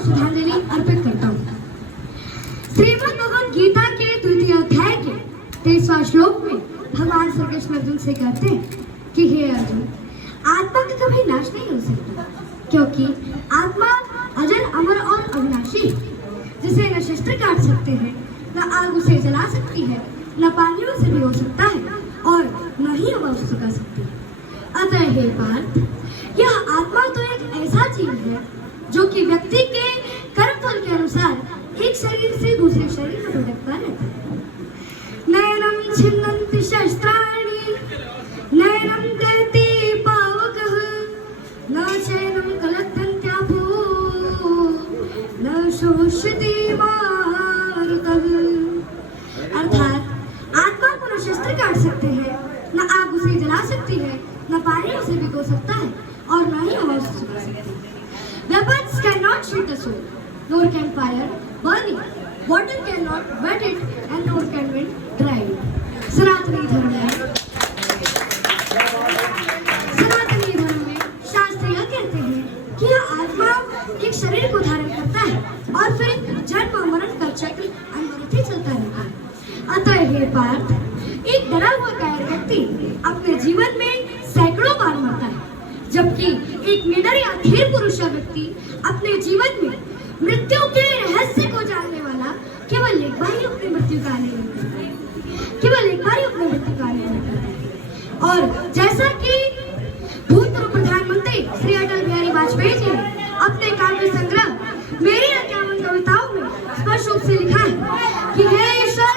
और श्रद्धांजलि अर्पित करता हूँ। श्रीमद् भगवद गीता के द्वितीय अध्याय के 23वां श्लोक में भगवान श्री कृष्ण अर्जुन से कहते हैं कि हे अर्जुन, आत्मा का कभी नाश नहीं हो सकता, क्योंकि आत्मा अजर, अमर और अविनाशी, जिसे न शस्त्र काट सकते हैं, न आग उसे जला सकती है, न पानी उसे भिगो सकता है और न ही हवा उसे सुखा सकती है। अतः हे पार्थ, यह आत्मा तो एक ऐसा जीव है जो कि व्यक्ति के कर्मफल के अनुसार एक शरीर से दूसरे शरीर में भटकता रहता है। नयनम छिन्नन्ति शस्त्राणि नयनम दहति पावकः न चैनम कलद्धन्त्यापो न शोष्यति मारुतः। अर्थात आत्मा को न शस्त्र काट सकते हैं, न आग उसे जला सकती है, न पानी उसे भिगो सकता है और न ही हवा उसे सुखा सकती है। Weapons cannot shoot the soul, nor can fire burn it. Water cannot wet it, and nor can wind dry it. सनातनी धर्म में शास्त्र यह कहते हैं कि यह आत्मा एक शरीर को धारण करता है और फिर जन्म मरण का चक्र अनवरत ही चलता रहता है। अतः हे पार्थ, एक डरा हुआ कायर व्यक्ति अपने जीवन में सैकड़ों बार मरता है, जबकि एक निडर या धीर पुरुष व्यक्ति अपने जीवन में मृत्यु के रहस्य को जानने वाला केवल एक बार ही अपनी मृत्यु का आलिंगन करता है, केवल एक बार ही अपनी मृत्यु का आलिंगन करता है। और जैसा कि भूतपूर्व प्रधानमंत्री श्री अटल बिहारी वाजपेयी जी ने अपने काव्य संग्रह मेरी 51 कविताओं में स्पष्ट रूप से लिखा है कि हे ईश्वर,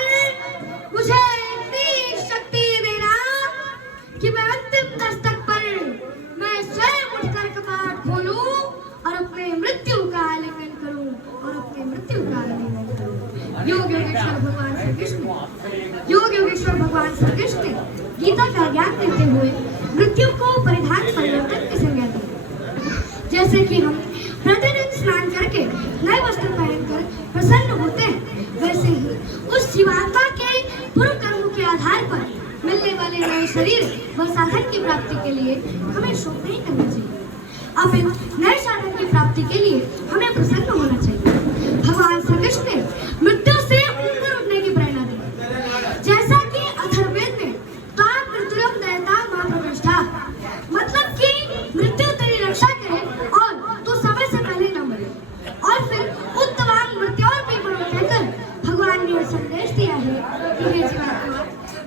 मुझे इतनी शक्ति देना कि मैं अंतिम दस्तक पर मैं स्वयं उठकर कपाट खोलूं और अपने मृत्यु का आलिंगन करूं और अपने मृत्यु का आलिंगन करूं। योग योगेश्वर भगवान श्री कृष्ण ने गीता का ज्ञान देते हुए मृत्यु को परिधान परिवर्तन की संज्ञा दी। जैसे कि हम प्रतिदिन स्नान करके नए वस्त्र पहनकर प्रसन्न होते हैं, वैसे ही उस जीवात्मा के पूर्व कर्मों के आधार पर मिलने वाले नए शरीर व साधन की प्राप्ति के लिए हमें शोक नहीं करना चाहिए। अब नए साधन की प्राप्ति के लिए हमें प्रसन्न होना चाहिए। भगवान श्री कृष्ण ने मृत्यु से ऊपर उठने की प्रेरणा दी। जैसा कि अथर्ववेद में ताम मृत्युम दयता मां प्रविष्टा, मतलब कि मृत्यु तेरी रक्षा करे और तू समय से पहले न मरे। और फिर उत्तम मृत्यु और पीपल कहकर भगवान ने संदेश दिया है कि हे जीवात्मा,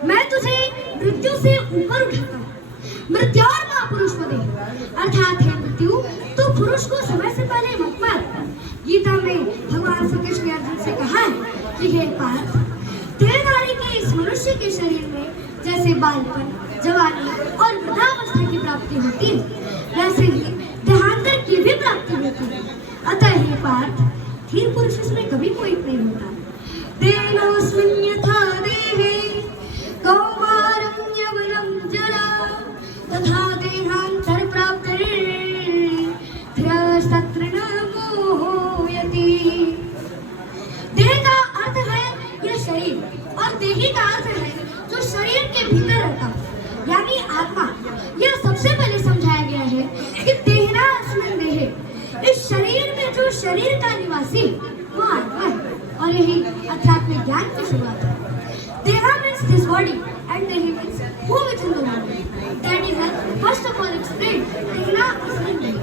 मैं तुझे मृत्यु से ऊपर उठाता हूँ। मृत्यु और महापुरुष बने, अर्थात हे मृत्यु, तू पुरुष को समय से पहले मत मार। गीता में भगवान श्री कृष्ण ने अर्जुन से कहा है कि हे पार्थ, देहधारी के इस मनुष्य के शरीर में जैसे बालपन, जवानी और वृद्धावस्था की प्राप्ति होती है, वैसे ही देहांतर की भी प्राप्ति होती है। अतः हे पार्थ, धीर पुरुष इसमें कभी कोई नहीं होता। देनोऽस्मिन् यथा देहे कौमारं यवनं जरा तथा देहांतर प्राप्तिर् धियस्तत्र न मोहयति। देह का अर्थ है यह शरीर और देही का अर्थ है जो शरीर के भीतर रहता है, यानी आत्मा। यह सबसे पहले समझाया गया है कि देहना अस्मिन् देहे, इस शरीर में जो शरीर का निवासी वो आत्मा है। और यही आध्यात्मिक ज्ञान की शुरुआत है। देहा means this body and dehi means who within the body. That is first of all explained. Dehna asmin dehi.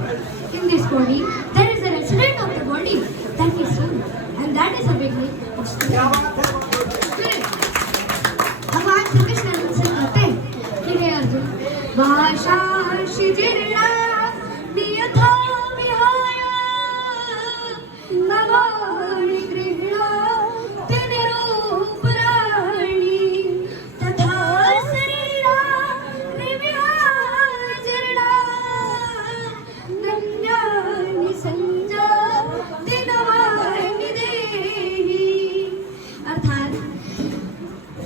In this body there is a resident of the body, that is soul, and that is the beginning of spirit. भगवान श्री कृष्ण अर्जुन से कहते हैं कि हे अर्जुन, भाषांसि जीर्णा नियथा विहाय नवानि गृह्णाति निरूपराणि तथा शरीरा निविहाय जीर्णा नन्यानि संजाति नवानि देहि। अर्थात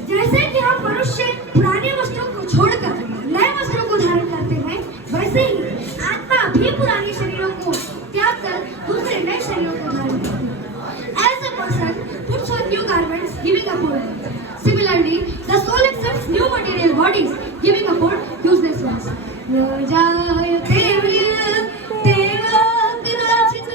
जैसे कि हम मनुष्य पुराने वस्त्रों को छोड़कर नए वस्त्रों को धारण करते हैं, वैसे ही आत्मा भी पुराने शरीरों को त्याग कर दूसरे नए शरीरों को धारण करती है। As a person puts on new garments, giving up old. Similarly, the soul accepts new material bodies, giving up old useless ones. न जायते व्यक्तिर्वा कदाचित्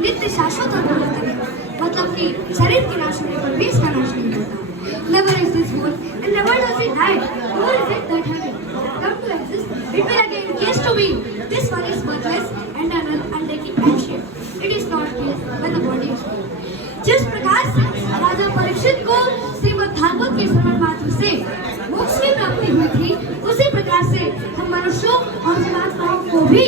नित्य शाश्वत और बोलता है, मतलब कि शरीर के नाश होने पर भी इसका नाश नहीं होता। Never is this born and never does it die, nor is it that having come to exist, it will again cease to be. This one is birthless and untaking ancient. It is not case when the body is born. जिस प्रकार से राजा परीक्षित को श्रीमद् भागवत के श्रवण मात्र से मोक्ष की प्राप्ति हुई थी, उसी प्रकार से हम मनुष्यों और जीवात्माओं को भी